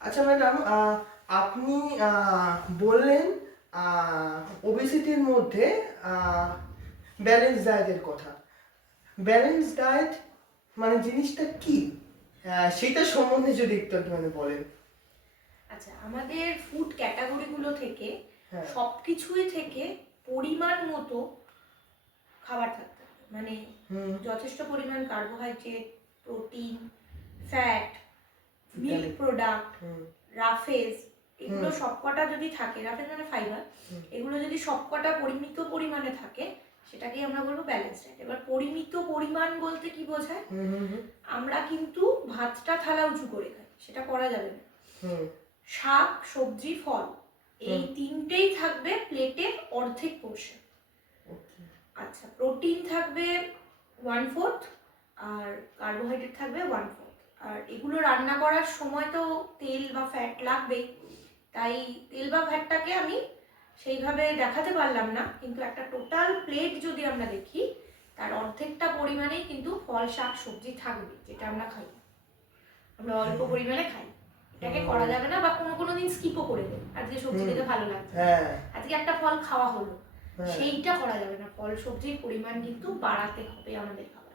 আচ্ছা ম্যাডাম, আপনি বললেন ওবেসিটির মধ্যে ব্যালেন্স ডায়েটের কথা। ব্যালেন্স ডায়েট মানে জিনিসটা কি, সেটা সম্বন্ধে যদি একটু মানে বলেন। আচ্ছা, আমাদের ফুড ক্যাটাগরিগুলো থেকে হ্যাঁ। সবকিছুই থেকে পরিমাণ মতো খাবার থাকতে হবে। মানে যথেষ্ট পরিমাণ carbohydrate, protein, fat, milk product, roughage, এগুলো সবকটা যদি থাকে, রাফেজ মানে ফাইবার, এগুলো যদি সবকটা পরিমিত পরিমাণে থাকে সেটাকেই আমরা বলবো ব্যালেন্স ডায়েট। এবার পরিমিত পরিমাণ বলতে কি বোঝায়? আমরা কিন্তু ভাতটা থালা উঁচু করে খাই, সেটা করা যাবে না। শাক, সবজি, ফল, এই তিনটেই থাকবে প্লেটের অর্ধেক পোর্শন। আচ্ছা, প্রোটিন থাকবে 1/4 আর কার্বোহাইড্রেট থাকবে 1/4। আর এগুলো রান্না করার সময় তো তেল বা ফ্যাট লাগবেই, তাই তেল বা ফ্যাটটাকে আমি সেইভাবে দেখাতে পারলাম না, কিন্তু একটা টোটাল প্লেট যদি আমরা দেখি তার অর্ধেকটা পরিমাণেই কিন্তু ফল, শাক, সবজি থাকবে, যেটা আমরা খাই। আমরা অল্প পরিমাণে খাই, এটাকে করা যাবে না। বা কোনো কোনো দিন স্কিপও করে দেয়, আজকে সবজি খেতে ভালো লাগছে, আজকে একটা ফল খাওয়া হলো, সেইটা করা যাবে না। ফল সবজির পরিমাণ কিন্তু বাড়াতে হবে আমাদের খাবার।